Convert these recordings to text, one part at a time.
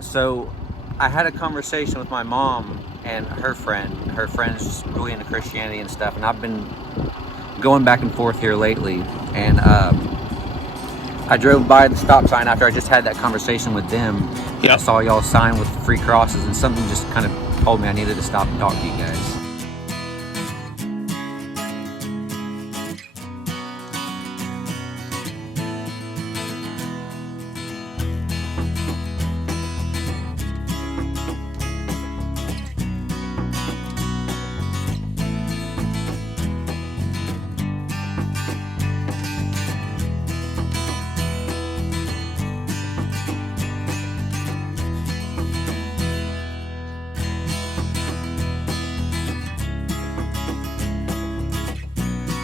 So I had a conversation with my mom and her friend. Her friend's really into Christianity and stuff, and I've been going back and forth here lately. And I drove by the stop sign after I just had that conversation with them. I saw y'all sign with free crosses, and something just kind of told me I needed to stop and talk to you guys.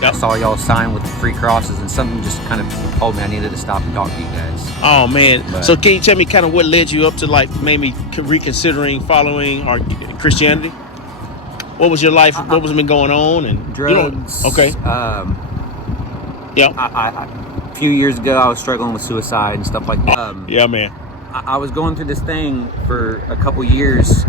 I saw y'all sign with free crosses, and something just kind of told me I needed to stop and talk to you guys. Oh man! So can you tell me kind of what led you up to like maybe reconsidering following or Christianity? What was your life? What was been going on? And drugs. Okay. A few years ago, I was struggling with suicide and stuff like that. Yeah, man. I was going through this thing for a couple years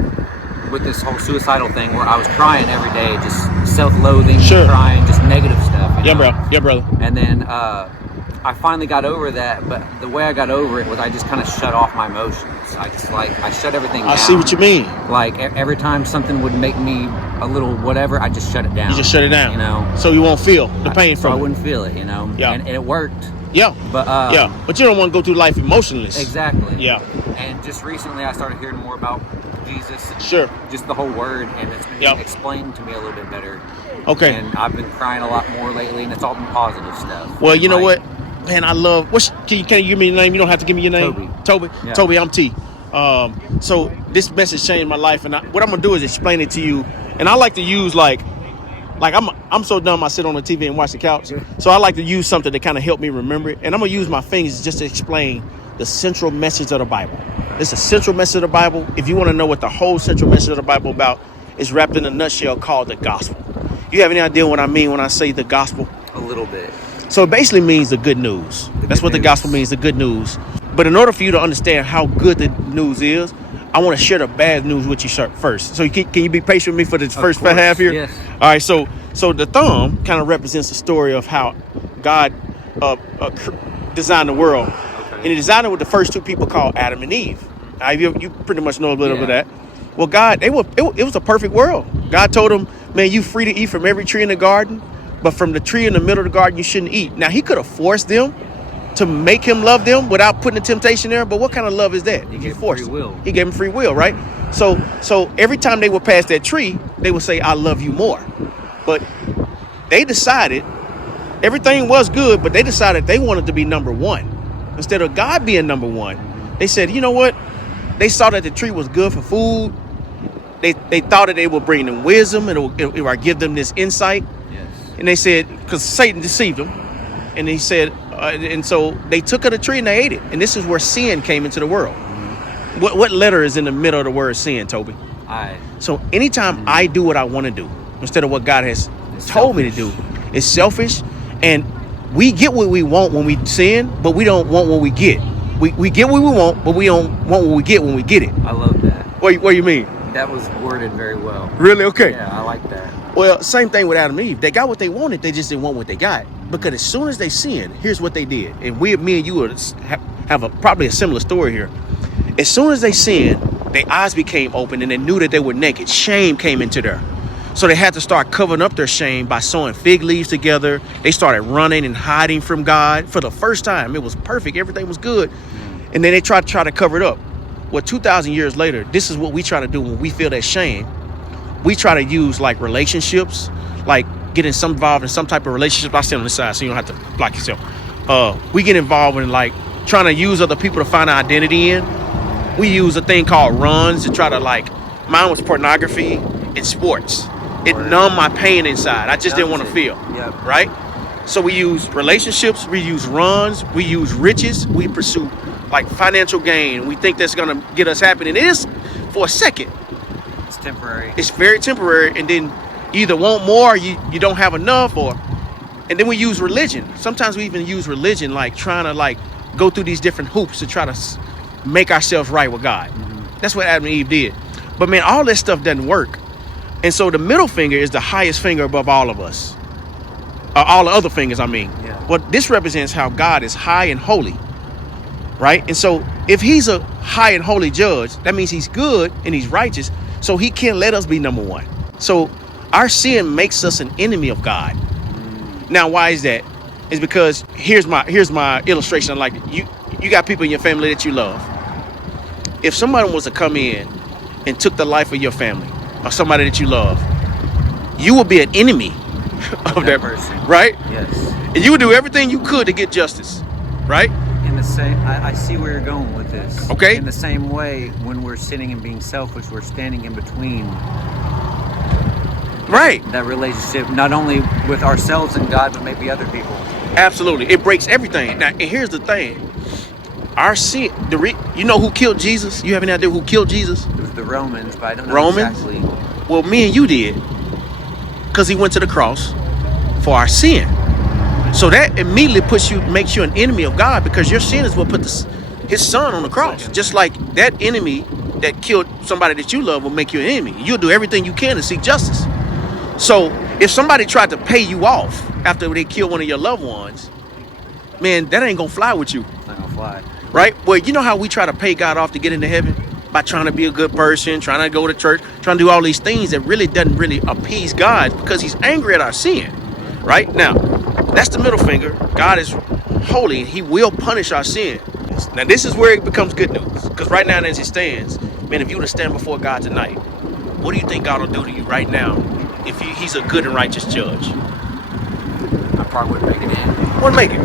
with this whole suicidal thing where I was crying every day, just self-loathing, crying, just negative stuff. Yeah, bro. Yeah, brother. And then I finally got over that, but the way I got over it was I just kind of shut off my emotions. I shut everything down. I see what you mean. Like every time something would make me a little whatever, I just shut it down. You just shut it down, you know, so you won't feel the pain from it. I wouldn't feel it, you know. Yeah, and it worked. Yeah, but but you don't want to go through life emotionless. Exactly. Yeah. And just recently, I started hearing more about Jesus. And just the whole word, and it's been explained to me a little bit better. Okay. And I've been crying a lot more lately, and it's all been positive stuff. Well, you know what, man, I love. Can you give me your name? You don't have to give me your name. Toby. Yeah. Toby. I'm T. So this message changed my life, and what I'm gonna do is explain it to you. And I like to use like I'm so dumb. I sit on the TV and watch the couch. So I like to use something to kind of help me remember it. And I'm gonna use my fingers just to explain the central message of the Bible. It's a central message of the Bible. If you want to know what the whole central message of the Bible about, it's wrapped in a nutshell called the gospel. You have any idea what I mean when I say the gospel? A little bit. So it basically means the good news. That's what the gospel means, the good news. But in order for you to understand how good the news is, I want to share the bad news with you first. So can you be patient with me for the first half here? Yes. All right. So the thumb kind of represents the story of how God designed the world. Okay. And he designed it with the first two people called Adam and Eve. You pretty much know a little bit of that. Well, God, it was a perfect world. God told them, man, you free to eat from every tree in the garden, but from the tree in the middle of the garden, you shouldn't eat. Now, he could have forced them to make him love them without putting the temptation there. But what kind of love is that? He gave them free will. He gave them free will, right? So every time they would pass that tree, they would say, I love you more. But they decided everything was good, but they decided they wanted to be number one. Instead of God being number one, they said, you know what? They saw that the tree was good for food. They thought that it would bring them wisdom and it would give them this insight. Yes. And they said, because Satan deceived them. And he said, and so they took of the tree and they ate it. And this is where sin came into the world. Mm-hmm. What letter is in the middle of the word sin, Toby? I. So anytime I do what I want to do instead of what God has told me to do, it's selfish. And we get what we want when we sin, but we don't want what we get. We get what we want, but we don't want what we get when we get it. I love that. What do you mean? That was worded very well. Really? Okay. Yeah, I like that. Well, same thing with Adam and Eve. They got what they wanted. They just didn't want what they got. Because as soon as they sinned, here's what they did. And me and you would have probably a similar story here. As soon as they sinned, their eyes became open and they knew that they were naked. Shame came into there. So they had to start covering up their shame by sewing fig leaves together. They started running and hiding from God for the first time. It was perfect. Everything was good. And then they tried to cover it up. Well, 2,000 years later, this is what we try to do when we feel that shame. We try to use like relationships, like getting involved in some type of relationship. I stand on this side so you don't have to block yourself. We get involved in like trying to use other people to find our identity in. We use a thing called runs to try to mine was pornography and sports. It numbed my pain inside. I just didn't want to feel. Yep. Right? So we use relationships, we use runs, we use riches, we pursue like financial gain. We think that's gonna get us happy. And it is for a second. It's temporary. It's very temporary, and then you either want more or you don't have enough, and then we use religion. Sometimes we even use religion like trying to like go through these different hoops to try to make ourselves right with God. That's what Adam and Eve did. But man, all that stuff doesn't work. And so the middle finger is the highest finger above all of us. All the other fingers, I mean. Yeah. Well, this represents how God is high and holy. Right? And so if he's a high and holy judge, that means he's good and he's righteous. So he can't let us be number one. So our sin makes us an enemy of God. Now, why is that? It's because here's my illustration. Like you got people in your family that you love. If somebody was to come in and took the life of your family or somebody that you love, you would be an enemy of that person. Right? Yes. And you would do everything you could to get justice. Right? In the same, I see where you're going with this. Okay. In the same way, when we're sinning and being selfish, we're standing in between. Right. That relationship, not only with ourselves and God, but maybe other people. Absolutely. It breaks everything. Now, and here's the thing. Our sin, you know who killed Jesus? You have any idea who killed Jesus? It was the Romans, but I don't know Romans? exactly. Well, me and you did. Because he went to the cross for our sin. So that immediately makes you an enemy of God, because your sin is what put his son on the cross. Just like that enemy that killed somebody that you love will make you an enemy. You'll do everything you can to seek justice. So if somebody tried to pay you off after they killed one of your loved ones, man, that ain't gonna fly with you. It's not gonna fly. Right? Well, you know how we try to pay God off to get into heaven? By trying to be a good person, trying to go to church, trying to do all these things that really doesn't really appease God, because he's angry at our sin. Right? Now, that's the middle finger. God is holy and he will punish our sin. Now, this is where it becomes good news. Because right now, as it stands, man, if you were to stand before God tonight, what do you think God will do to you right now if he's a good and righteous judge? I probably wouldn't make it in. Wouldn't make it.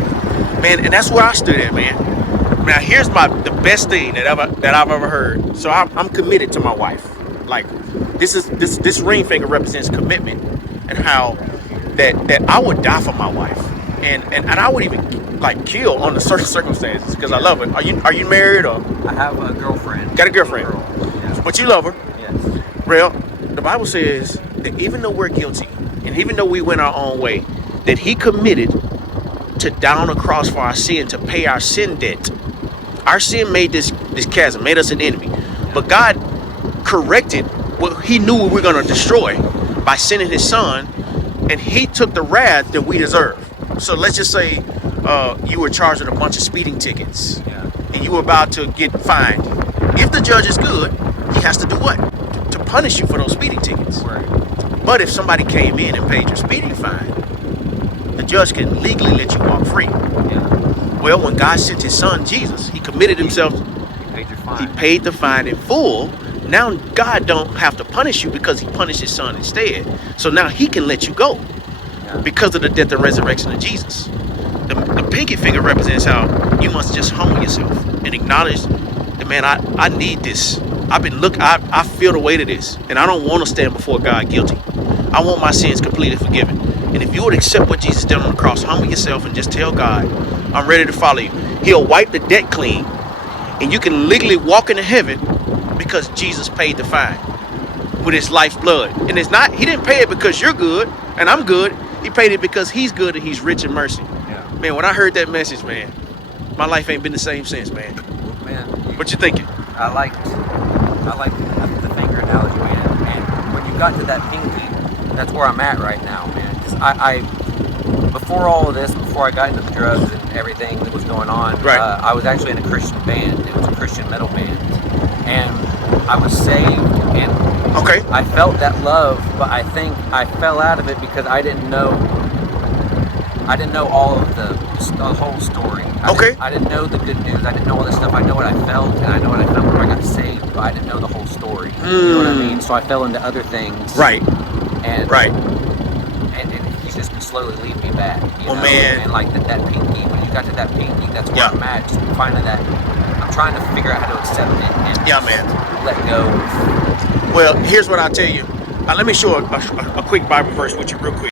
Man, and that's where I stood at, man. Now, here's the best thing that I've ever heard. So I'm committed to my wife. Like, this ring finger represents commitment, and how that I would die for my wife, and I would even like kill under certain circumstances because I love her. Are you married or? I have a girlfriend. Got a girlfriend. Yes. But you love her. Yes. Well, the Bible says that even though we're guilty, and even though we went our own way, that he committed to die on the cross for our sin, to pay our sin debt. Our sin made this chasm, made us an enemy. But God corrected what he knew we were going to destroy by sending his son, and he took the wrath that we deserve. So let's just say you were charged with a bunch of speeding tickets, and you were about to get fined. If the judge is good, he has to do what? To punish you for those speeding tickets. Right. But if somebody came in and paid your speeding fine, the judge can legally let you walk free. Yeah. Well, when God sent his son, Jesus, he committed himself. He paid your fine. He paid the fine in full. Now God don't have to punish you because he punished his son instead. So now he can let you go because of the death and resurrection of Jesus. The pinky finger represents how you must just humble yourself and acknowledge that, man, I need this. I feel the weight of this, and I don't want to stand before God guilty. I want my sins completely forgiven. And if you would accept what Jesus did on the cross, humble yourself and just tell God, I'm ready to follow you. He'll wipe the debt clean, and you can legally walk into heaven because Jesus paid the fine with his life's blood. And it's not, he didn't pay it because you're good and I'm good. He paid it because he's good and he's rich in mercy. Yeah. Man, when I heard that message, man, my life ain't been the same since, man. Man, What you thinking? I liked the finger analogy, man. And when you got to that pinky, that's where I'm at right now, man. 'Cause I before all of this, before I got into the drugs and everything that was going on, Right. I was actually in a Christian band. It was a Christian metal band, and I was saved, and Okay. I felt that love, but I think I fell out of it because I didn't know all of the whole story. I didn't know the good news. I didn't know all this stuff. I know what I felt, and I know what I felt when I got saved, but I didn't know the whole story. You know what I mean? So I fell into other things. Right. And Right. And he's just been slowly leading me back. You know? Man. And like that pinky, when you got to that pinky, that's where Yeah. I'm at. Just finding that. I'm trying to figure out how to accept it and Yeah, man. let go. Well, here's what I'll tell you. Let me show a quick Bible verse with you real quick.